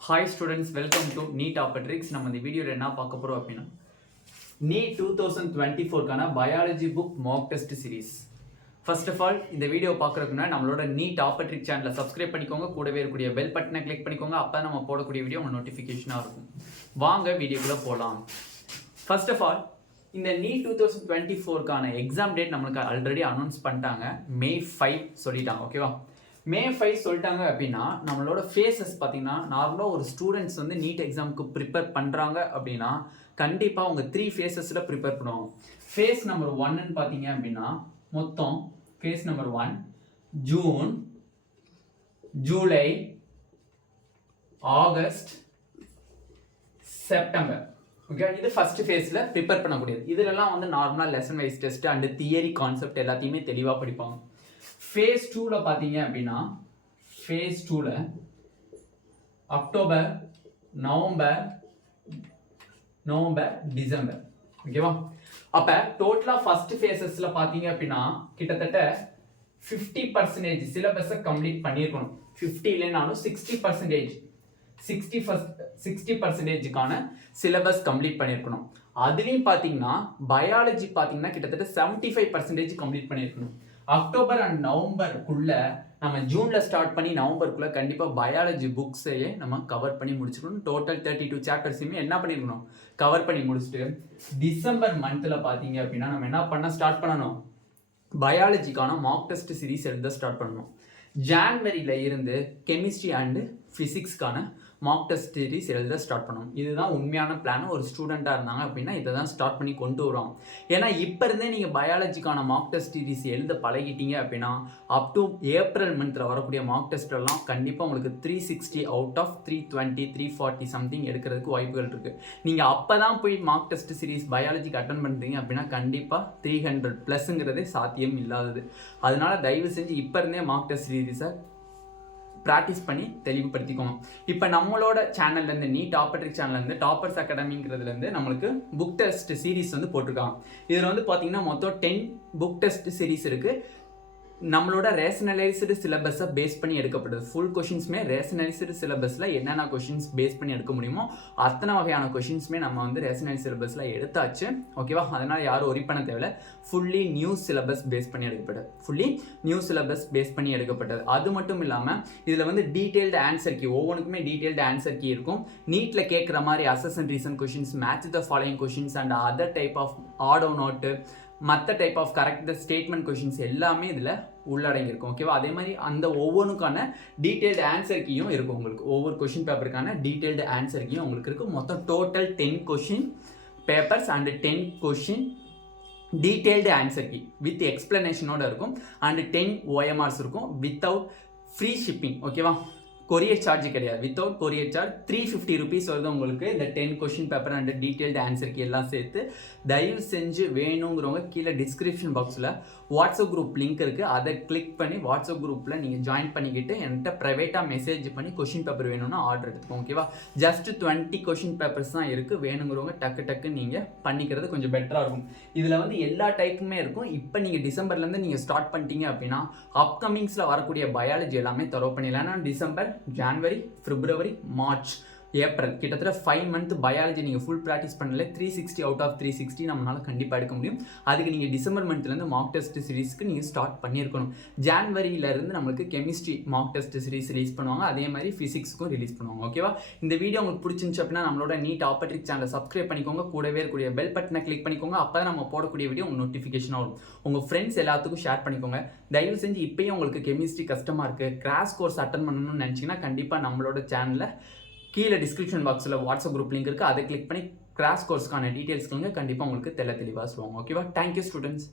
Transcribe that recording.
Hi students, welcome to Neet Tricks. நம்ம இந்த வீடியோல என்ன பார்க்க போறோம் அப்படினா Neet 2024 கான biology book mock test series. First of all, இந்த வீடியோ பார்க்கறதுக்கு முன்னாடி நம்மளோட Neet Tricks சேனலை subscribe பண்ணிக்கோங்க, கூடவே இருக்கக்கூடிய bell பட்டனை click பண்ணிக்கோங்க. அப்பதான் நம்ம போடக்கூடிய வீடியோ உங்களுக்கு நோட்டிஃபிகேஷனா இருக்கும். வாங்க வீடியோக்குள்ள போலாம். First of all, இந்த Neet 2024 கான எக்ஸாம் டேட் நமக்கு ஆல்ரெடி அனௌன்ஸ் பண்ணிட்டாங்க. May 5 சொல்லிட்டாங்க, ஓகேவா? May 5 சொல்லிட்டாங்க அப்படின்னா நம்மளோட ஃபேஸஸ் பார்த்தீங்கன்னா நார்மலாக ஒரு ஸ்டூடெண்ட்ஸ் வந்து நீட் எக்ஸாமுக்கு ப்ரிப்பேர் பண்ணுறாங்க அப்படின்னா கண்டிப்பாக அவங்க 3 ஃபேஸஸில் ப்ரிப்பேர் பண்ணுவாங்க. ஃபேஸ் நம்பர் 1ன்னு பார்த்தீங்க அப்படின்னா மொத்தம் phase number 1 June, July, August, September. Okay, இது ஃபர்ஸ்ட் ஃபேஸில் ப்ரிப்பேர் பண்ணக்கூடியது. இதிலெல்லாம் வந்து நார்மலாக lesson wise test and theory concept எல்லாத்தையுமே தெளிவாக படிப்பாங்க. ஃபேஸ் 2ல பார்த்தீங்க அப்படின்னா ஃபேஸ் 2ல அக்டோபர், நவம்பர், டிசம்பர், ஓகேவா? அப்போ டோட்டலாக ஃபர்ஸ்ட் ஃபேஸஸில் பார்த்தீங்க அப்படின்னா கிட்டத்தட்ட 50% சிலபஸை கம்ப்ளீட் பண்ணியிருக்கணும். 50 இல்லைனாலும் 60%க்கான சிலபஸ் கம்ப்ளீட் பண்ணியிருக்கணும். அதுலேயும் பார்த்தீங்கன்னா பயாலஜி பார்த்தீங்கன்னா கிட்டத்தட்ட 75% கம்ப்ளீட் பண்ணியிருக்கணும். அக்டோபர் அண்ட் நவம்பருக்குள்ள நம்ம ஜூனில் ஸ்டார்ட் பண்ணி நவம்பருக்குள்ள கண்டிப்பாக பயாலஜி புக்ஸையே நம்ம கவர் பண்ணி முடிச்சுக்கணும். டோட்டல் 32 சாப்டர்ஸையுமே என்ன பண்ணியிருக்கணும், கவர் பண்ணி முடிச்சுட்டு டிசம்பர் மந்தில் பார்த்தீங்க அப்படின்னா நம்ம என்ன பண்ண ஸ்டார்ட் பண்ணணும், பயாலஜிக்கான மார்க் டெஸ்ட் சீரீஸ் எழுத ஸ்டார்ட் பண்ணணும். ஜான்வரியில் இருந்து கெமிஸ்ட்ரி அண்டு ஃபிசிக்ஸ்க்கான மார்க் டெஸ்ட் சீரீஸ் எழுத ஸ்டார்ட் பண்ணணும். இதுதான் உண்மையான பிளான். ஒரு ஸ்டூடெண்ட்டாக இருந்தாங்க அப்படின்னா இதை தான் ஸ்டார்ட் பண்ணி கொண்டு வரோம். ஏன்னா இப்போ இருந்தே நீங்கள் பயாலஜிக்கான மார்க் டெஸ்ட் சீரீஸ் எழுத பழகிட்டீங்க அப்படின்னா அப் டு ஏப்ரல் மந்தில் வரக்கூடிய மார்க் டெஸ்ட்லாம் கண்டிப்பாக உங்களுக்கு 360 அவுட் ஆஃப் 320, 340 சம்திங் எடுக்கிறதுக்கு வாய்ப்புகள் இருக்குது. நீங்கள் அப்போ தான் போய் மார்க் டெஸ்ட் சீரீஸ் பயாலஜிக்கு அட்டன் பண்ணுறீங்க அப்படின்னா கண்டிப்பாக 300+ சாத்தியம் இல்லாதது. அதனால தயவு செஞ்சு இப்போ இருந்தே மார்க் டெஸ்ட் சீரீஸை ப்ராக்டிஸ் பண்ணி தெளிவுபடுத்திக்கோங்க. இப்போ நம்மளோட சேனல்லேருந்து நீட் டாப்பர்ட்ரிக் சேனல்லேருந்து டாப்பர்ஸ் அகாடமிங்கிறதுலேருந்து நம்மளுக்கு புக் டெஸ்ட் சீரீஸ் வந்து போட்டிருக்காங்க. இதில் வந்து பார்த்தீங்கன்னா மொத்தம் 10 புக் டெஸ்ட் சீரீஸ் இருக்குது. நம்மளோட ரேஷனலைஸ்டு சிலபஸை பேஸ் பண்ணி எடுக்கப்படுது. ஃபுல் கொஷின்ஸுமே ரேஷனலைஸ்டு சிலபஸில் என்னென்ன கொஷின்ஸ் பேஸ் பண்ணி எடுக்க முடியுமோ அத்தனை வகையான கொஷின்ஸுமே நம்ம வந்து ரேஷனலைஸ் சிலபஸில் எடுத்தாச்சு, ஓகேவா? அதனால் யாரும் ஒரி பண்ண தேவையில்லை. ஃபுல்லி நியூ சிலபஸ் பேஸ் பண்ணி எடுக்கப்பட்டது. அது மட்டும் இல்லாமல் இதில் வந்து டீட்டெயில்டு ஆன்சர் கீ, ஒவ்வொன்றுக்குமே டீட்டெயில்டு ஆன்சர் கீ இருக்கும். நீட்டில் கேட்குற மாதிரி அசஸ் and reason questions, match the following questions and other type of ஆடோ நோட்டு, மற்ற type of correct the statement questions எல்லாமே இதில் உள்ளடங்கியிருக்கும், ஓகேவா? அதே மாதிரி அந்த ஒவ்வொன்றுக்கான டீட்டெயில்டு ஆன்சர் கீயும் இருக்கும் உங்களுக்கு. ஒவ்வொரு கொஷின் பேப்பருக்கான டீட்டெயில்டு ஆன்சர் கீயும் உங்களுக்கு இருக்குது. மொத்தம் total 10 question papers and 10 question detailed answer key with எக்ஸ்பிளனேஷனோட இருக்கும். அண்ட் 10 OMRs இருக்கும் வித்தவுட் ஃப்ரீ ஷிப்பிங், ஓகேவா? கொரியர் சார்ஜ் கிடையாது. வித்தவுட் கொரியர் சார்ஜ் 350 rupees வருது உங்களுக்கு இந்த 10 கொஷின் பேப்பர் அண்ட் டீட்டெயில்டு ஆன்சருக்கு எல்லாம் சேர்த்து. தயவு செஞ்சு வேணுங்கிறவங்க கீழே டிஸ்கிரிப்ஷன் பாக்ஸில் வாட்ஸ்அப் குரூப் லிங்க் இருக்குது, அதை கிளிக் பண்ணி வாட்ஸ்அப் குரூப்பில் நீங்கள் ஜாயின் பண்ணிக்கிட்டு என்கிட்ட ப்ரைவேட்டாக மெசேஜ் பண்ணி கொஷின் பேப்பர் வேணும்னா ஆர்டர் எடுத்துக்கோங்க, ஓகேவா? ஜஸ்ட் 20 கொஷின் பேப்பர்ஸ் தான் இருக்குது. வேணுங்கிறவங்க டக்கு நீங்கள் பண்ணிக்கிறது கொஞ்சம் பெட்டராக இருக்கும். இதில் வந்து எல்லா டைப்புமே இருக்கும். இப்போ நீங்கள் டிசம்பர்லேருந்து நீங்கள் ஸ்டார்ட் பண்ணிட்டீங்க அப்படின்னா அப்கமிங்ஸில் வரக்கூடிய பயாலஜி எல்லாமே தரவு பண்ணிடலாம். ஏன்னா டிசம்பர், ஜான்வரி, பிப்ரவரி, மார்ச், ஏப்ரல் கிட்டத்தட்ட 5 month பயாலஜி நீங்கள் ஃபுல் ப்ராக்டிஸ் பண்ணல 360 அவுட் ஆஃப் 360 நம்மளால் கண்டிப்பாக எடுக்க முடியும். அதுக்கு நீங்கள் டிசம்பர் மந்த்லேருந்து மார்க் டெஸ்ட் சீரீஸ்க்கு நீங்கள் ஸ்டார்ட் பண்ணியிருக்கணும். ஜான்வரியிலேருந்து நம்மளுக்கு chemistry mark test series release பண்ணுவாங்க, அதே மாதிரி ஃபிசிக்ஸ்க்கும் ரிலீஸ் பண்ணுவாங்க, ஓகேவா? இந்த வீடியோ உங்களுக்கு பிடிச்சிருந்துச்சு அப்படின்னா நம்மளோட நீட் டாப்பர்ட்ரிக் சேனலை சப்ஸ்கிரைப் பண்ணிக்கோங்க, கூடவே இருக்கக்கூடிய பெல் பட்டனை கிளிக் பண்ணிக்கோங்க. அப்போ தான் நம்ம போடக்கூடிய வீடியோ உங்களுக்கு நோட்டிஃபிகேஷன் வரும். உங்கள் ஃப்ரெண்ட்ஸ் எல்லாத்துக்கும் ஷேர் பண்ணிக்கோங்க. தயவு செஞ்சு இப்போயும் உங்களுக்கு கெமிஸ்ட்ரி கஷ்டமாக இருக்குது, கிராஷ் கோர்ஸ் அட்டன் பண்ணணும்னு நினச்சிங்கன்னா கண்டிப்பாக நம்மளோட சேனலில் கீழே டிஸ்கிரிப்ஷன் பாக்ஸில் வாட்ஸ்அப் குரூப் லிங்க் இருக்குது, அதை கிளிக் பண்ணி கிராஷ் கோர்ஸ்க்கான டீட்டெயில்ஸ் கண்டிப்பாக உங்களுக்கு தெளிவாக சொல்லுவாங்க, ஓகேவா? Thank you students.